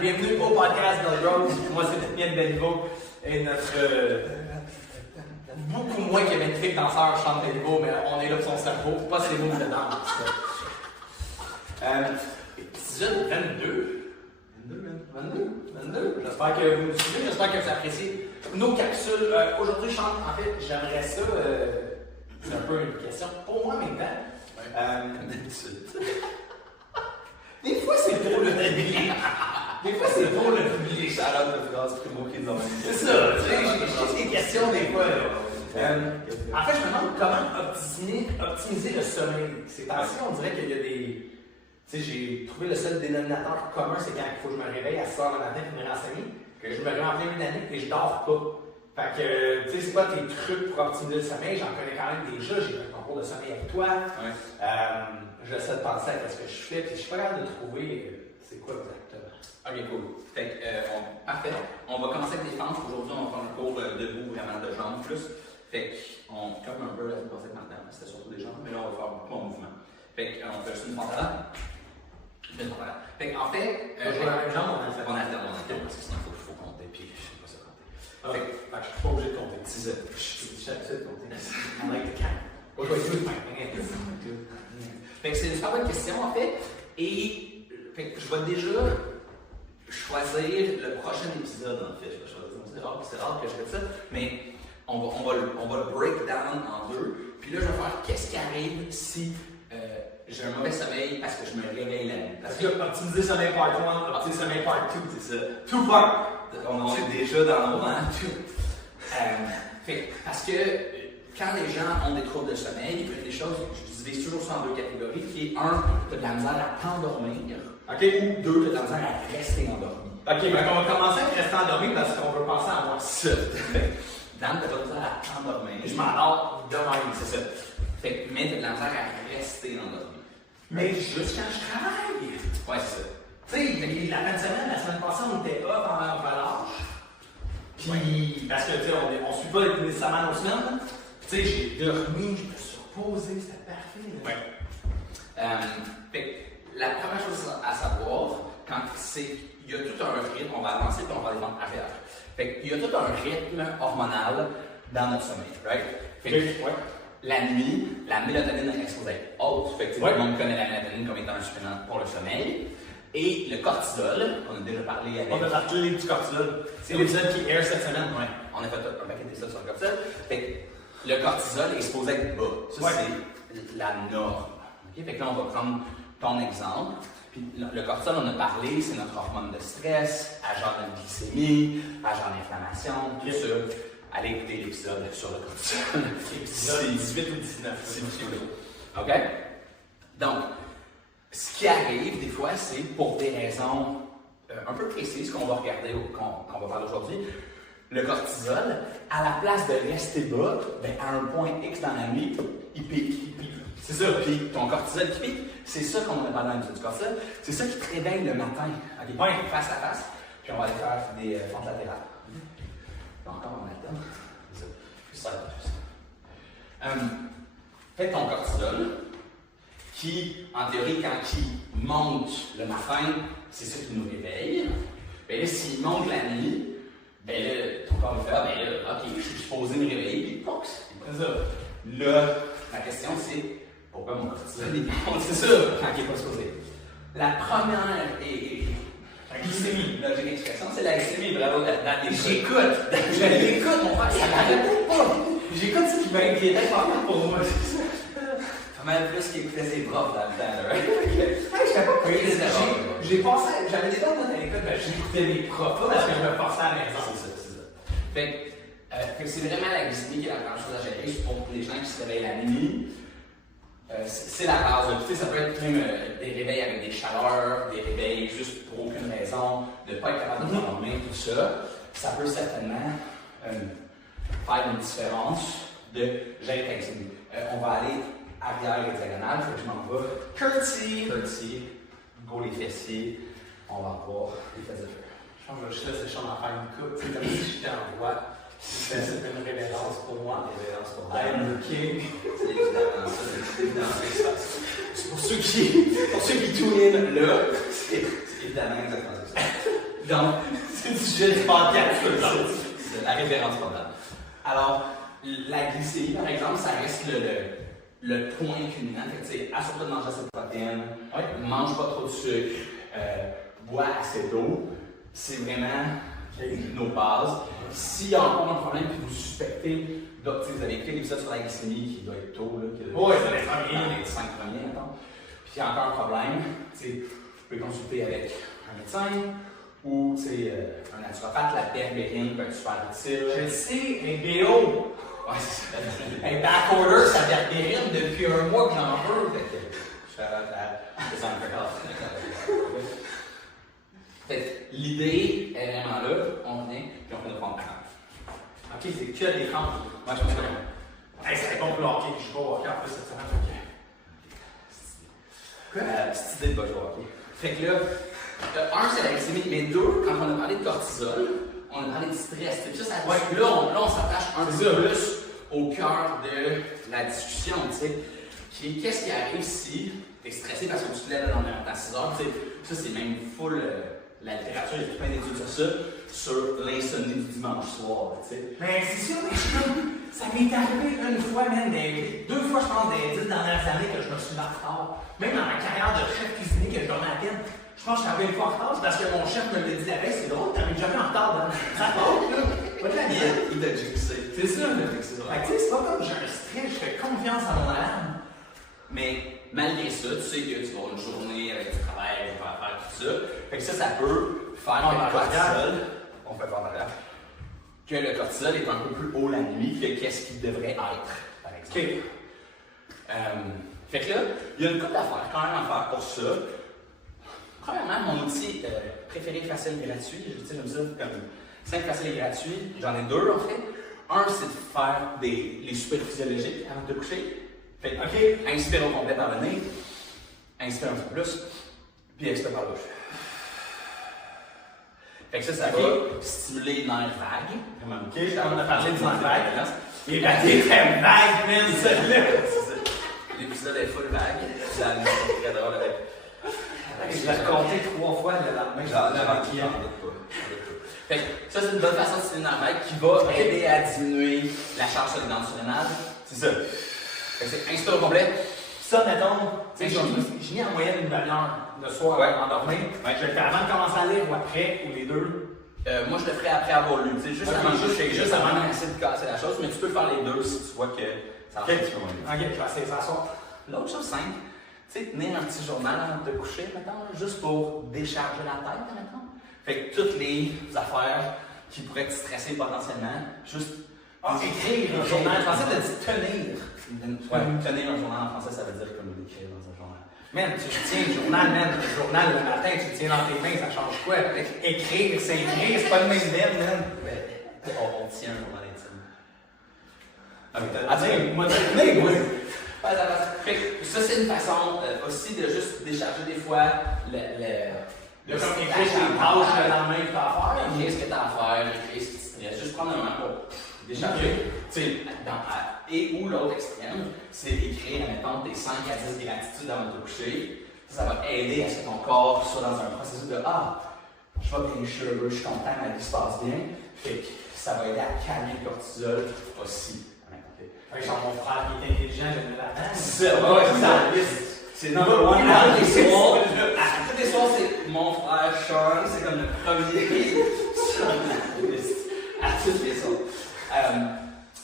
Bienvenue au podcast Bill Rose. Moi, c'est Étienne Béliveau et notre beaucoup moins que magnifique danseur chante Béliveau, mais on est là pour son cerveau, pas ses mots de danse. Épisode 22. 22. J'espère que vous nous suivez, j'espère que vous appréciez nos capsules. Aujourd'hui, je chante, en fait, j'aimerais ça. C'est un peu une question pour moi maintenant. Des fois, c'est pour le public. Des fois, c'est pour le public. Shout-out de France Primo qui nous ont dit. C'est ça, tu sais, j'ai des questions des fois. En fait, je me demande comment optimiser le sommeil. Ces temps-ci, on dirait qu'il y a des. Tu sais, j'ai trouvé le seul dénominateur commun, c'est quand il faut que je me réveille à 6 h le matin pour me renseigner, que je me réveille en plein milieu d'année et je dors pas. Fait que, tu sais, c'est quoi tes trucs pour optimiser le sommeil? J'en connais quand même déjà, j'ai fait un concours de sommeil avec toi. Ouais. J'essaie de penser à ce que je fais, puis je suis pas capable de trouver c'est quoi exactement. Ok, cool. Fait que, parfait. On va commencer avec les fentes. Aujourd'hui, on va prendre un cours debout, vraiment de jambes plus. Fait qu'on comme un peu la semaine passée avec Martin, c'était surtout des jambes, mais là, on va faire beaucoup en mouvement. Fait qu'on fait juste une fente avant. Une fente avant. Fait qu'en fait, je vais la même jambe, on alterne. On alterne, parce que sinon, il faut compter, puis je sais pas ça compter. Fait que je suis pas obligé de compter. C'est ça. Je suis habitué de compter. On a été calme. Fait que c'est une super bonne question, en fait. Et fait que je vais déjà choisir le prochain épisode, en fait. Je vais choisir, c'est rare que je fais ça, mais on va le break down en deux. Puis là, je vais faire qu'est-ce qui arrive si j'ai un mauvais sommeil parce que je me réveille la nuit. Parce que optimiser sommeil part 1, optimiser sommeil part 2, c'est ça. Two part! On est déjà dans le moment. Parce que quand les gens ont des troubles de sommeil, il y a des choses, je divise toujours ça en deux catégories, qui est un, tu as de la misère à t'endormir, ou deux, tu as de la misère à rester endormi. Ok, mais on va commencer avec rester endormi parce qu'on veut penser à moi. Ça. Dan, tu as de la misère à t'endormir. Je m'endors de même, c'est ça. Fait que, mais tu as de la misère à rester endormi. Mais juste quand je travaille. Ouais, c'est ça. Tu sais, la fin de semaine, la semaine passée, on était off en relâche. Puis, parce que, tu sais, on suit pas nécessairement nos semaines. Tu sais, j'ai dormi, je me suis reposé, c'était parfait. Ouais. Fait que la première chose à savoir, c'est qu'il y a tout un rythme, on va avancer puis on va aller dans arrière. Fait qu'il y a tout un rythme hormonal dans notre sommeil, right? Fait que, la nuit, la mélatonine est exposée haute. Fait que tout le monde connaît la mélatonine comme étant un supplément pour le sommeil. Et le cortisol, on a déjà parlé avec. On a parlé du cortisol. C'est l'épisode qui air cette semaine. Ouais. On a fait un paquet d'épisodes sur le cortisol. Fait que le cortisol est supposé être bas. Ça, c'est la norme. Okay? Fait que là, on va prendre ton exemple. Puis le cortisol, on a parlé, c'est notre hormone de stress, agent de glycémie, agent d'inflammation, tout ça. Allez écouter l'épisode sur le cortisol. L'épisode 18 ou 19. C'est OK? Donc, ce qui arrive des fois, c'est pour des raisons un peu précises qu'on va regarder, qu'on va parler aujourd'hui. Le cortisol, à la place de rester bas, ben, à un point X dans la nuit, il pique. C'est ça, puis ton cortisol qui pique, c'est ça qu'on a parlé dans l'épisode du cortisol, c'est ça qui te réveille le matin, face à face, puis on va aller faire des fentes latérales. Encore en attend. C'est ça. Fais ton cortisol, qui, en théorie, quand il monte le matin, c'est ça qui nous réveille. Ben là, s'il monte la nuit, ben là, ton corps va faire, ben là, ok, je suis supposé me réveiller, puis pox. C'est ça. Là, la question c'est, pourquoi mon cortisol il monte? C'est ça, quand il n'est pas supposé. La première est la glycémie. Logique expression, c'est la glycémie, bravo. J'écoute, je l'écoute, mon frère, ça m'arrête pas. J'écoute ce qui m'inquiétait pour moi. Même plus qu'il écoutait ses profs dans le temps, là. Je fais pas crazy. J'ai passé, j'avais des temps à l'école, j'écoutais mes profs, pas parce que je me forçais à la maison. C'est ça. Fait que c'est vraiment la glycémie qui est la première chose à gérer. Pour les gens qui se réveillent la nuit, c'est la base. Tu sais, ça peut être même des réveils avec des chaleurs, des réveils juste pour aucune raison, de ne pas être capable de dormir, tout ça. Ça peut certainement faire une différence de gérer ta glycémie. On va aller arrière et diagonale, fait que je m'en vais. Curtsy, go les fessiers, on va voir les fesses de feu. Je pense que je laisse les choses en faire une coupe, c'est comme si j'étais en voix. C'est une révérence pour moi. I'm the king. C'est évidemment ça, c'est évidemment ce qui se passe. C'est pour ceux qui tune in là, c'est évidemment exactement ça. Donc, c'est du sujet du podcast. C'est la référence probable. Alors, la glycémie, par exemple, ça reste le point culminant. Fait que, assure-toi de manger assez de protéines, mange pas trop de sucre, bois assez d'eau. C'est vraiment nos bases. S'il y a encore un problème que vous suspectez, donc, vous avez écrit l'épisode sur la glycémie qui doit être tôt, là, oui, ça va être dans les 5 premiers, mettons. Puis il y a encore un problème, vous pouvez consulter avec un médecin ou un naturopathe. La berbérine peut être super utile. Je le sais, mais BO! Ouais, c'est ça. Un backorder, ça berbérine depuis un mois que j'en veux. L'idée est vraiment là, on vient, puis on fait notre compte. Ok, c'est que des crampes. Moi, je pense que hey, c'est bon pour le hockey, je joue au hockey en plus cette semaine. cette idée de pas jouer au hockey. Fait que là, un, c'est la glycémie, mais deux, quand on a parlé de cortisol, on a parlé de stress. Là, on s'attache un peu plus au cœur de la discussion, tu sais. Qu'est-ce qui arrive si tu es stressé parce que tu te lèves le lendemain matin à 6 heures? Ça, c'est même full. La littérature, il y a plein d'études sur ça, sur l'insomnie du dimanche soir, tu sais. Ben, c'est sûr, mais ça m'est arrivé une fois, même, deux fois, je pense, des 10 dernières années que je me suis mis en retard. Même dans ma carrière de chef cuisinier que je donnais à peine, je pense que je suis arrivé une fois en retard, c'est parce que mon chef me l'a dit la veille, c'est drôle, t'arrives jamais en retard dans ça part, là. Pas de la mienne. Il t'a jinxé. C'est ça, là. Fait que, tu sais, c'est pas comme j'ai un stress, je fais confiance à mon alarme. Mais malgré ça, tu sais que tu vas avoir une journée avec du travail, tu vas faire tout ça. Fait que ça peut faire que le cortisol, on fait pas mal, que le cortisol est un peu plus haut la nuit que qu'est-ce qu'il devrait être, par exemple. Okay. Fait que là, il y a une couple d'affaires quand même à faire pour ça. Premièrement, mon outil préféré, facile, gratuit, j'aime ça comme simple, facile et gratuit. J'en ai deux en fait. Un, c'est de faire les soupers physiologiques avant de te coucher. Fait que, inspire au complet par le nez, inspire un peu plus, puis expire par la bouche. Fait que ça va stimuler les nerfs vagues. Ok, on a parlé du nerf vague. Mais la très vague, man, celle-là! L'épisode est full vague. C'est très drôle avec. Je l'ai raconté 3 fois le lendemain. J'en Fait que ça, c'est une bonne façon de stimuler les nerfs vagues qui va aider à diminuer la charge solidaire surrénale. C'est ça. Fait que c'est inspire au complet. Ça, mettons, tu sais, je mis en moyenne une demi-heure le soir avant de dormir. Je le fais avant de commencer à lire ou après, ou les deux. Moi, je le ferai après avoir lu. Juste avant d'essayer de casser la chose, mais tu peux faire les deux si tu vois que ça va faire. Ok, je vais essayer ça soir. L'autre chose simple, tu sais, tenir un petit journal avant de te coucher, mettons, juste pour décharger la tête, mettons. Fait que toutes les affaires qui pourraient te stresser potentiellement, juste. Écrire un journal. Je pensais que tu as dit tenir. Ouais, tenir un journal en français, ça veut dire comme l'écrire dans un journal. Man, tu tiens le journal, le journal le matin, tu le tiens dans tes mains, ça change quoi? Écrire, c'est écrire, c'est pas le même verbe, man. On tient un journal intime. Moi, moi. Ça, c'est une façon aussi de juste décharger des fois comme écrire les tâches le lendemain que tu as à faire. Écrire ce que tu as à faire, écrire ce qui te stresse, juste prendre un moment pour décharger. Et ou l'autre extrême, c'est d'écrire, mettons, tes 5 à 10 gratitudes avant de te coucher. Ça va aider à ce que ton corps soit dans un processus de je vais bien, je suis content, ma vie se passe bien. Fait que ça va aider à calmer le cortisol aussi. Genre mon frère qui est intelligent, je me l'attends. C'est ça, c'est ça. C'est number one. À tous les soirs, c'est mon frère Sean, c'est comme le premier sur la liste. À tous les soirs.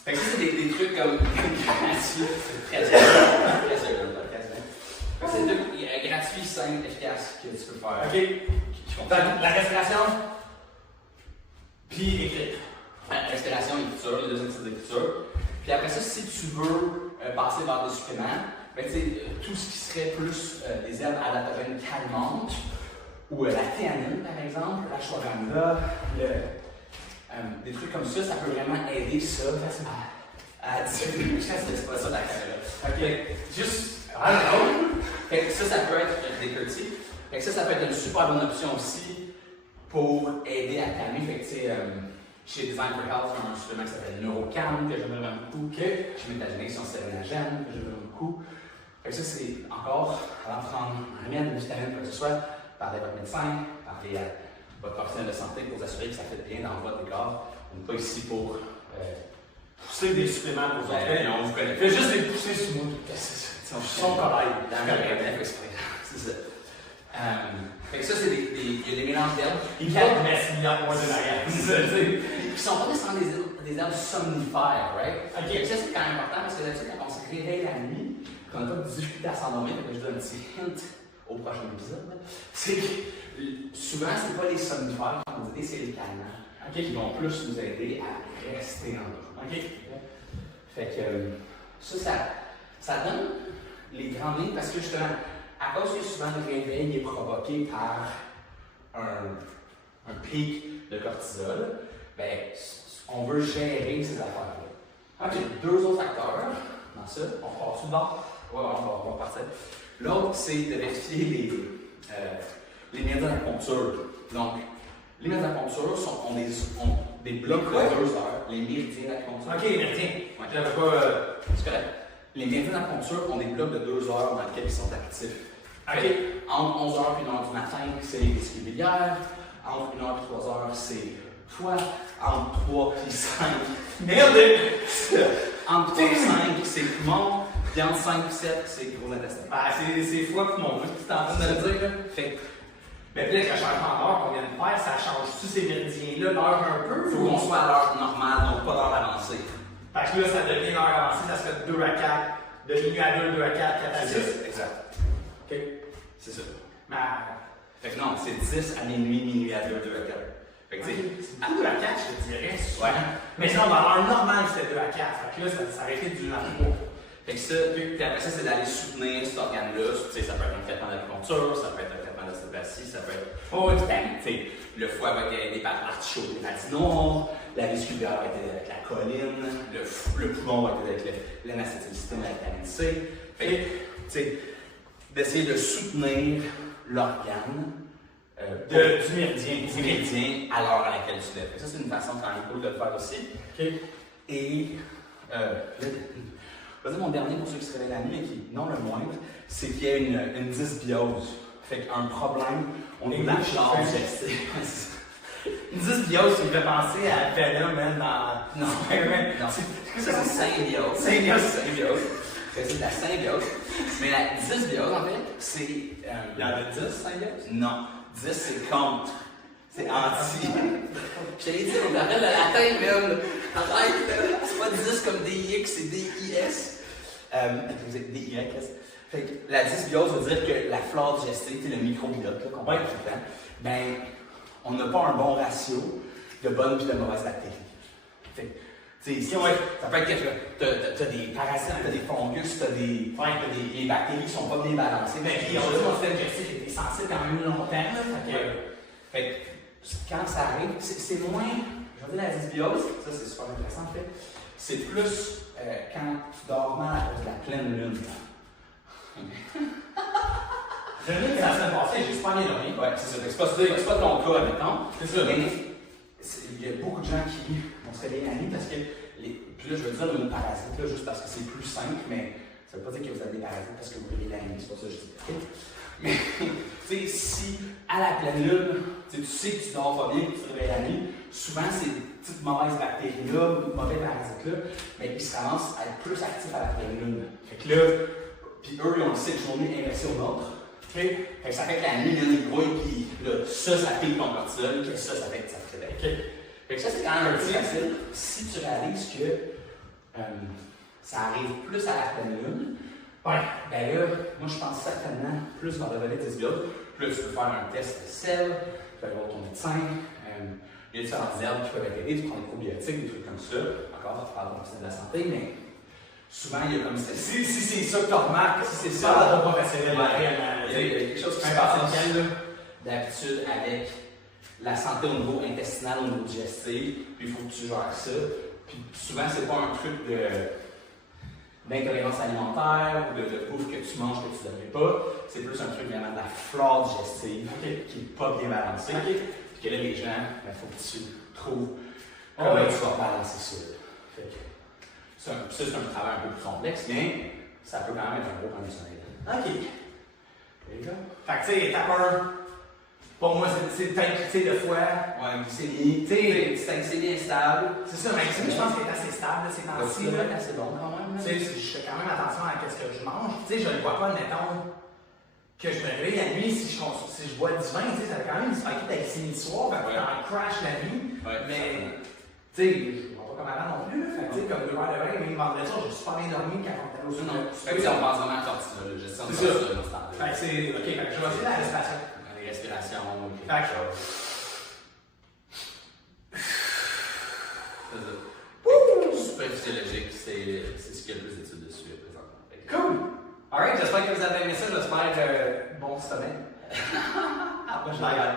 Fait que ça, c'est des trucs comme gratuits, c'est très c'est gratuit, simple, efficace que tu peux faire. Ok. La respiration, puis écrire. Respiration, écriture, les deux exercices d'écriture. Puis après ça, si tu veux passer vers des suppléments, ben, tout ce qui serait plus des herbes adaptogènes calmantes, ou la théanine par exemple, la ashwagandha, des trucs comme ça peut vraiment aider ça à diminuer. C'est pas ça la caméra. Ok, juste. Fait que ça peut être des curtis. Fait que ça peut être une super bonne option aussi pour aider à calmer. Fait que chez Design for Health, il y a un supplément qui s'appelle Neurocalm que j'aime vraiment beaucoup. Chez Métagénique, c'est un sérénagène que j'aime vraiment beaucoup. Fait que ça, c'est encore avant de prendre un remède, une vitamine, quoi que ce soit, parler à votre médecin, parler votre professionnel de santé pour vous assurer que ça fait bien dans votre corps. On n'est pas ici pour pousser des suppléments pour vous autres. on vous connaît. Fais juste les pousser smooth. Son travail. C'est ça. Fait que ça, c'est il y a des mélanges d'herbes. Ils can't mess me up more than I am. Ils sont pas nécessairement des herbes somnifères, right? Ok. Ça, c'est quand même important parce que là-dessus, quand on se réveille la nuit, qu'on n'a pas de difficulté à s'endormir, je donne un petit hint au prochain épisode, c'est que souvent, c'est pas les somnifères qui vont nous aider, c'est les calmants. Qui vont plus nous aider à rester en dehors. Fait que ça donne les grandes lignes parce que justement, à cause que souvent le réveil est provoqué par un pic de cortisol, ben, on veut gérer ces affaires-là. Ok, deux autres facteurs dans ça. On part tout le bord. Ouais, on va partir. L'autre, c'est de vérifier les médias d'acupuncture. Donc, les médias d'acupuncture ont des blocs de 2 heures. Les méridiens d'acupuncture. Ok, méridiens. Ouais. J'avais pas. C'est correct. Les méridiens d'acupuncture ont des blocs de 2 heures dans lesquels ils sont actifs. Ok. Entre 11h et 1h du matin, c'est les régulières. Entre 1h et 3h, c'est foie. Entre 3 et 5. Merde! Entre 3 et 5, c'est poumon. Puis entre 5 et 7, c'est gros intestin. C'est fois que mon tu t'es en train de le dire. Là. Fait mais puis là, avec le changement d'heure qu'on vient de faire, ça change-tu ces méridiens-là l'heure un peu? il faut qu'on soit à l'heure normale, donc pas l'heure avancée. Fait que là, ça devient l'heure avancée, ça serait 2 à 4, de minuit à 2, 2 à 4, 4 à 6. Exact. Ok. C'est ça. Mais. Fait que non, c'est 10 à minuit, minuit à 2, 2 à 4. Fait que c'est 2 à 4, je te dirais. Ouais. Mais sinon, dans l'heure normale, c'était 2 à 4. Fait que là, ça aurait été du 3. Fait que ça, puis après ça, c'est d'aller soutenir cet organe-là. Tu sais, ça peut être un traitement d'acupuncture, ça peut être un traitement d'ostéopathie, ça peut être. Oh, tu sais, le foie va être aidé par l'artichaut et les patinoires, la vésiculaire va être aidée avec la choline, le poumon va être aidé avec l'anacétylcystine, la vitamine C. Fait que, tu sais, d'essayer de soutenir l'organe du méridien à l'heure à laquelle tu lèves. Ça, c'est une façon quand même cool de le faire aussi. Okay. Et je vais dire mon dernier pour ceux qui se réveillent la nuit, et qui non le moindre, c'est qu'il y a une dysbiose. Fait qu'un problème, on est dans la charge. Une dysbiose qui me fait penser à Venom, man, dans. Non, ça c'est symbiose. Symbiose. C'est de la symbiose. Mais la dysbiose, en fait, c'est. Il y en a 10 symbiose? Non. 10, c'est contre. C'est anti. Je t'ai dit, on arrête le latin, même. Arrête, c'est pas 10 comme DIX, c'est DIS. DIS. Fait que la dysbiose veut dire que la flore digestive, le microbiote qu'on parle tout le temps, ben, on n'a pas un bon ratio de bonnes et de mauvaises bactéries. Fait que, tu sais, ça peut être que t'as des parasites, t'as des fungus, t'as des bactéries qui sont pas bien balancées. Mais puis, on dit que mon système digestif était sensible quand même longtemps. Fait que, quand ça arrive, c'est moins, je veux dire, la dysbiose, ça c'est super intéressant en fait, c'est plus quand tu dors mal à cause de la pleine lune. Je l'ai dit la semaine passée, j'ai super bien dormi. Ouais, c'est ça. C'est pas ton cas, admettons. C'est ça. Mais il y a beaucoup de gens qui vont se réveiller la nuit parce que, puis là je veux dire le mot parasite, là, juste parce que c'est plus simple, mais ça veut pas dire que vous avez des parasites parce que vous réveillez la nuit, c'est pas ça que je dis. Mais, tu sais, si à la pleine lune, tu sais que tu dors pas bien, que tu te réveilles la nuit, souvent ces petites mauvaises bactéries-là, mauvais parasites-là, mais ils se ramassent à être plus actifs à la pleine lune. Fait que là, puis eux, ils ont le cycle journée inversé au nôtre. Fait que ça fait que la nuit, il y a des grouilles, puis là, ça pique ton cortisol, puis ça fait que ça te réveille. Fait que ça, c'est quand même un peu facile. Si tu réalises que ça arrive plus à la pleine lune, ouais, ben là, moi je pense certainement plus dans le volet dysbiose. Plus tu peux faire un test de sel, tu peux aller voir ton médecin. Il y a différentes herbes qui peuvent aider, tu prends des probiotiques, des trucs comme ça. Encore, tu parles de la santé, mais souvent il y a comme ça. Si c'est ça que tu remarques, si c'est ça, ton professionnel, il y a quelque chose qui se passe d'habitude avec la santé au niveau intestinal, au niveau digestif, puis il faut que tu gères ça. Puis souvent, c'est pas un truc d'intolérance alimentaire ou de bouffe que tu manges que tu ne devrais pas. C'est plus un truc vraiment de la flore digestive qui n'est pas bien balancée. Puis que là, les gens, il faut que tu trouves comment tu vas balancer ça. Ça, c'est un travail un peu plus complexe, mais ça peut quand même être un gros conditionnel. OK. There you go. Fait que tu sais, étape 1, Pour moi, c'est t'inquiéter de foie. Ouais, glycémie. Tu sais, c'est une glycémie instable. C'est ça, mais glycémie, je pense qu'elle est assez stable, ces temps-ci. C'est assez bon quand même. Tu sais, je fais quand même attention à ce que je mange. Tu sais, je ne vois pas, mettons, que je me réveille la nuit si je bois du vin, tu sais, ça va quand même spiker ta glycémie le soir, fait que t'en crash la nuit. Ouais, mais, tu sais, je ne vois pas comme avant non plus. Fait que, tu sais, comme 2 heures de vin, même vendredi soir, j'ai super bien dormi quand on était au non. Fait que on pense vraiment à cortisol, je sens c'est ça. Dans ce temps-là. Fait que c'est, ok, fait que je vais essayer la respiration. Les respirations, ok. Fait que, super physiologique, c'est ce qu'il y a le plus d'études dessus présentement. cool! Alright, j'espère que vous avez aimé ça, j'espère bon sommeil. Après, je la regarde.